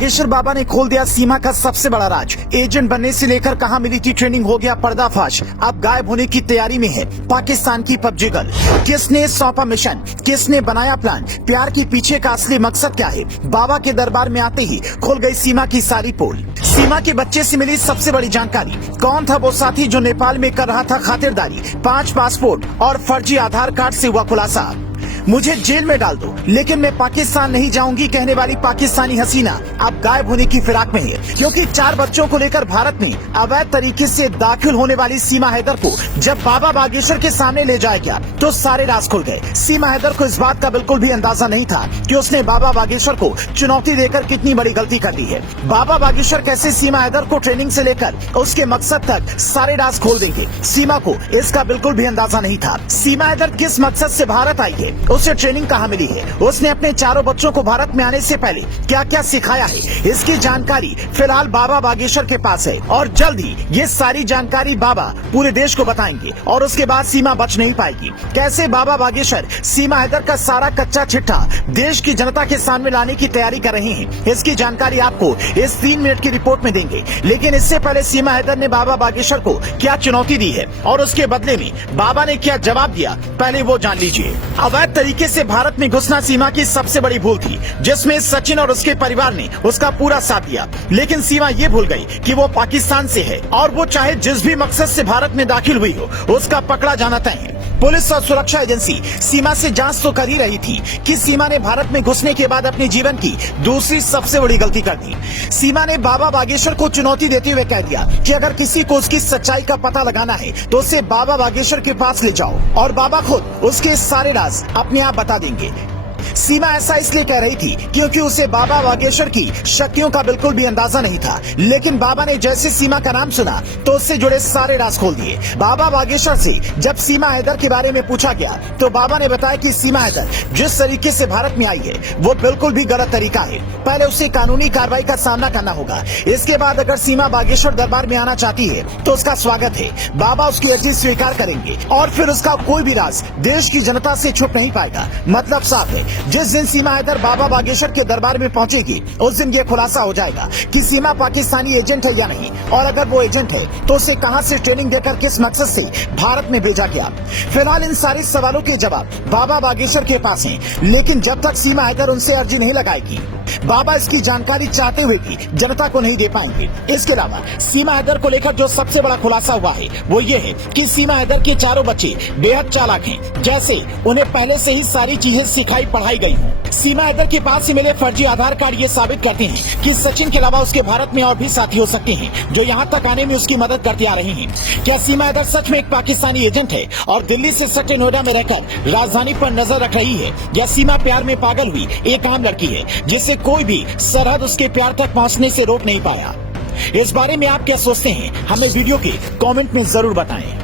बागेश्वर बाबा ने खोल दिया सीमा का सबसे बड़ा राज। एजेंट बनने से लेकर कहां मिली थी ट्रेनिंग हो गया पर्दाफाश। अब गायब होने की तैयारी में है पाकिस्तान की पबजी गर्ल। किसने सौंपा मिशन, किसने बनाया प्लान, प्यार के पीछे का असली मकसद क्या है। बाबा के दरबार में आते ही खुल गई सीमा की सारी पोल। सीमा के बच्चे से मिली सबसे बड़ी जानकारी। कौन था वो साथी जो नेपाल में कर रहा था खातिरदारी। 5 पासपोर्ट और फर्जी आधार कार्ड से हुआ खुलासा। मुझे जेल में डाल दो लेकिन मैं पाकिस्तान नहीं जाऊंगी कहने वाली पाकिस्तानी हसीना अब गायब होने की फिराक में है, क्योंकि 4 बच्चों को लेकर भारत में अवैध तरीके से दाखिल होने वाली सीमा हैदर को जब बाबा बागेश्वर के सामने ले जाया गया तो सारे राज खुल गए। सीमा हैदर को इस बात का बिल्कुल भी अंदाजा नहीं था कि उसने बाबा बागेश्वर को चुनौती देकर कितनी बड़ी गलती कर दी है। बाबा बागेश्वर कैसे सीमा हैदर को ट्रेनिंग से लेकर उसके मकसद तक सारे राज खोल देंगे, सीमा को इसका बिल्कुल भी अंदाजा नहीं था। सीमा हैदर किस मकसद से भारत आई है, उसे ट्रेनिंग कहाँ मिली है, उसने अपने 4 बच्चों को भारत में आने से पहले क्या क्या सिखाया है, इसकी जानकारी फिलहाल बाबा बागेश्वर के पास है और जल्द ही ये सारी जानकारी बाबा पूरे देश को बताएंगे और उसके बाद सीमा बच नहीं पाएगी। कैसे बाबा बागेश्वर सीमा हैदर का सारा कच्चा चिट्ठा देश की जनता के सामने लाने की तैयारी कर रहे हैं, इसकी जानकारी आपको इस 3 मिनट की रिपोर्ट में देंगे। लेकिन इससे पहले सीमा हैदर ने बाबा बागेश्वर को क्या चुनौती दी है और उसके बदले में बाबा ने क्या जवाब दिया, पहले वो जान लीजिए। अवैध तरीके से भारत में घुसना सीमा की सबसे बड़ी भूल थी, जिसमें सचिन और उसके परिवार ने उसका पूरा साथ दिया। लेकिन सीमा ये भूल गई कि वो पाकिस्तान से है और वो चाहे जिस भी मकसद से भारत में दाखिल हुई हो उसका पकड़ा जाना तय है। पुलिस और सुरक्षा एजेंसी सीमा से जांच तो कर ही रही थी कि सीमा ने भारत में घुसने के बाद अपने जीवन की दूसरी सबसे बड़ी गलती कर दी। सीमा ने बाबा बागेश्वर को चुनौती देते हुए कह दिया कि अगर किसी को उसकी सच्चाई का पता लगाना है तो उसे बाबा बागेश्वर के पास ले जाओ और बाबा खुद उसके सारे राज अपने आप बता देंगे। सीमा ऐसा इसलिए कह रही थी क्योंकि उसे बाबा बागेश्वर की शक्तियों का बिल्कुल भी अंदाजा नहीं था। लेकिन बाबा ने जैसे सीमा का नाम सुना तो उससे जुड़े सारे राज खोल दिए। बाबा बागेश्वर से जब सीमा हैदर के बारे में पूछा गया तो बाबा ने बताया कि सीमा हैदर जिस तरीके से भारत में आई है वो बिल्कुल भी गलत तरीका है। पहले उसे कानूनी कार्रवाई का सामना करना होगा, इसके बाद अगर सीमा बागेश्वर दरबार में आना चाहती है तो उसका स्वागत है। बाबा उसकी अर्जी स्वीकार करेंगे और फिर उसका कोई भी राज देश की जनता से छुप नहीं पाएगा। मतलब साफ है, जिस दिन सीमा हैदर बाबा बागेश्वर के दरबार में पहुंचेगी उस दिन ये खुलासा हो जाएगा कि सीमा पाकिस्तानी एजेंट है या नहीं, और अगर वो एजेंट है तो उसे कहां से ट्रेनिंग देकर किस मकसद से भारत में भेजा गया। फिलहाल इन सारे सवालों के जवाब बाबा बागेश्वर के पास हैं, लेकिन जब तक सीमा हैदर उनसे अर्जी नहीं लगाएगी बाबा इसकी जानकारी चाहते हुए भी जनता को नहीं दे पाएंगे। इसके अलावा सीमा हैदर को लेकर जो सबसे बड़ा खुलासा हुआ है वो ये है कि सीमा हैदर के 4 बच्चे बेहद चालाक हैं, जैसे उन्हें पहले से ही सारी चीजें सिखाई पढ़ाई गई हूँ। सीमा हैदर के पास से मिले फर्जी आधार कार्ड ये साबित करते हैं कि सचिन के अलावा उसके भारत में और भी साथी हो सकते हैं जो यहाँ तक आने में उसकी मदद करते आ रहे हैं। क्या सीमा हैदर सच में एक पाकिस्तानी एजेंट है और दिल्ली से सटे नोएडा में रहकर राजधानी पर नजर रख रही है, या सीमा प्यार में पागल हुई एक आम लड़की है जिसे कोई भी सरहद उसके प्यार तक पहुंचने से रोक नहीं पाया। इस बारे में आप क्या सोचते हैं, हमें वीडियो के कमेंट में जरूर बताएं।